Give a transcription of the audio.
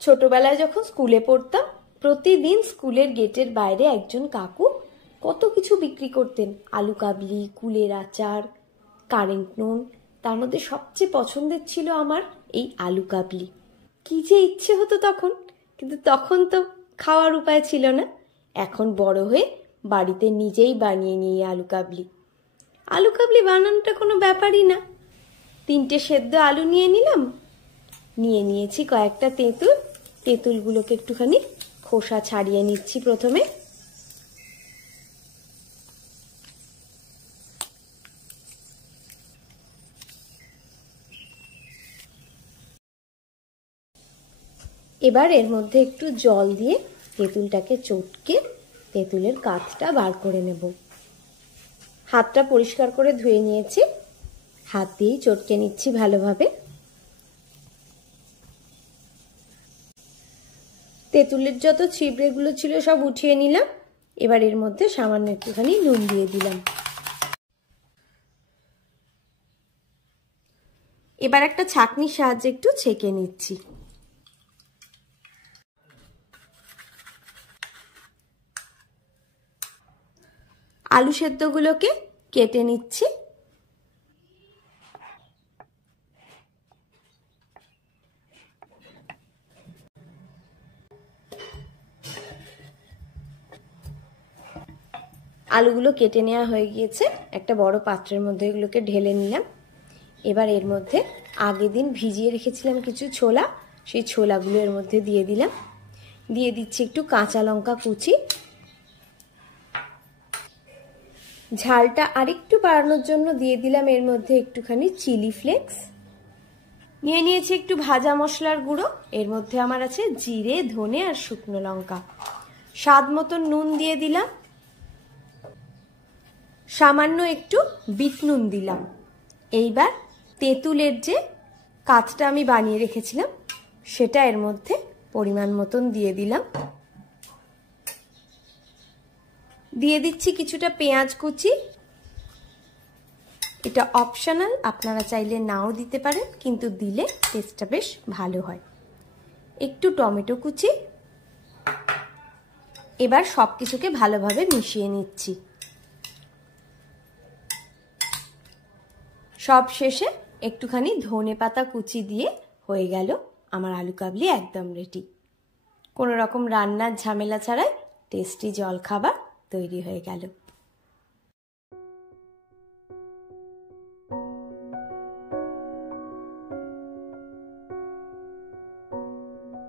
ছোটবেলায় যখন স্কুলে পড়তাম, প্রতিদিন স্কুলের গেটের বাইরে একজন কাকু কত কিছু বিক্রি করতেন। আলু কাবলি, কুলের আচার, কারেন্ট নুন। তার মধ্যে সবচেয়ে পছন্দের ছিল আমার এই আলু কাবলি। কি যে ইচ্ছে হতো তখন, কিন্তু তখন তো খাওয়ার উপায় ছিল না। এখন বড় হয়ে বাড়িতে নিজেই বানিয়ে নিই আলু কাবলি। আলু কাবলি বানানোটা কোনো ব্যাপারই না। 3টে সেদ্ধ আলু নিয়ে নিলাম, নিয়ে নিয়েছি কয়েকটা তেঁতুল। তেঁতুলগুলোকে একটুখানি খোসা ছাড়িয়ে নিচ্ছি প্রথমে। এবার এর মধ্যে একটু জল দিয়ে তেঁতুলটাকে চটকে তেঁতুলের কাঠটা বার করে নেব। হাতটা পরিষ্কার করে ধুয়ে নিয়েছি, হাত দিয়েই চটকে নিচ্ছি ভালোভাবে। তেঁতুলের যত ছিবড়েগুলো ছিল সব উঠিয়ে নিলাম। এবার এর মধ্যে সামান্য একটুখানি নুন দিয়ে দিলাম। এবার একটা ছাঁকনির সাহায্যে একটু ছেঁকে নিচ্ছি। আলু সেদ্ধগুলোকে কেটে নিচ্ছি। আলুগুলো কেটে নেওয়া হয়ে গিয়েছে, একটা বড় পাত্রের মধ্যে এগুলোকে ঢেলে নিলাম। এবার এর মধ্যে আগের দিন ভিজিয়ে রেখেছিলাম কিছু ছোলা, সেই ছোলাগুলো এর মধ্যে দিয়ে দিলাম। দিয়ে দিচ্ছি একটু কাঁচা লঙ্কা কুচি। ঝালটা আরেকটু বাড়ানোর জন্য দিয়ে দিলাম এর মধ্যে একটুখানি চিলি ফ্লেক্স। নিয়ে নিয়েছি একটু ভাজা মশলার গুঁড়ো, এর মধ্যে আমার আছে জিরে, ধনে আর শুকনো লঙ্কা। স্বাদ মতন নুন দিয়ে দিলাম, সামান্য একটু বিট নুন দিলাম। এইবার তেঁতুলের যে কাঠটা আমি বানিয়ে রেখেছিলাম সেটা এর মধ্যে পরিমাণ মতন দিয়ে দিলাম। দিয়ে দিচ্ছি কিছুটা পেঁয়াজ কুচি। এটা অপশনাল, আপনারা চাইলে নাও দিতে পারেন, কিন্তু দিলে টেস্টটা বেশ ভালো হয়। একটু টমেটো কুচি। এবার সব কিছুকে ভালোভাবে মিশিয়ে নিচ্ছি। সব শেষে একটুখানি ধনেপাতা কুচি দিয়ে হয়ে গেল আমার আলু কাবলি একদম রেডি। কোনো রকম রান্নার ঝামেলা ছাড়াই টেস্টি জলখাবার তৈরি হয়ে গেল।